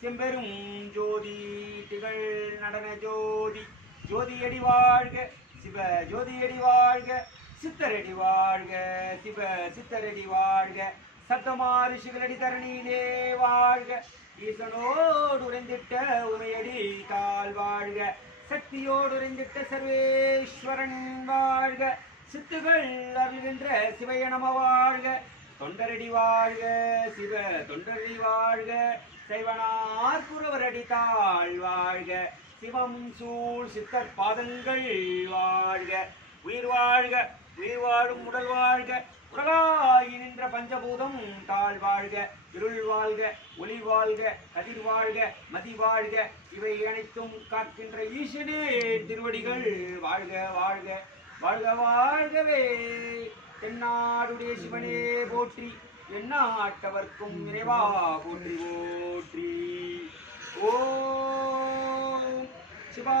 செம்பெரும் ஜோதி திகழ் நடன ஜோதி ஜோதியடி வாழ்க சிவ ஜோதியடி வாழ்க சித்தரடி வாழ்க சிவ சித்தரடி வாழ்க சத்தமா ரிஷிகளடி தரணியிலே வாழ்க ஈசனோடு உறைந்திட்ட உமையடி தாழ் வாழ்க சக்தியோடு உறைந்திட்ட சர்வேஸ்வரன் வாழ்க சித்துகள் அருள்கின்ற சிவைய நம வாழ்க தொண்டரடி வாழ்க சிவ தொண்டரடி வாழ்க சைவனார் புறவரடி தாழ் வாழ்க சிவம் சூழ் சித்தர் பாதங்கள் வாழ்க உயிர் வாழ்க உயிர் வாழும் உடல் வாழ்க உலகாகி நின்ற பஞ்சபூதம் தாழ் வாழ்க இருள் வாழ்க ஒளி வாழ்க கதிர் வாழ்க மதி வாழ்க இவை அனைத்தும் காக்கின்ற ஈசனே திருவடிகள் வாழ்க வாழ்க வாழ்க வாழ்கவே தென்னாடுடைய சிவனே போற்றி எந்நாட்டவர்க்கும் இறைவா போற்றி போற்றி ஓம் சிவா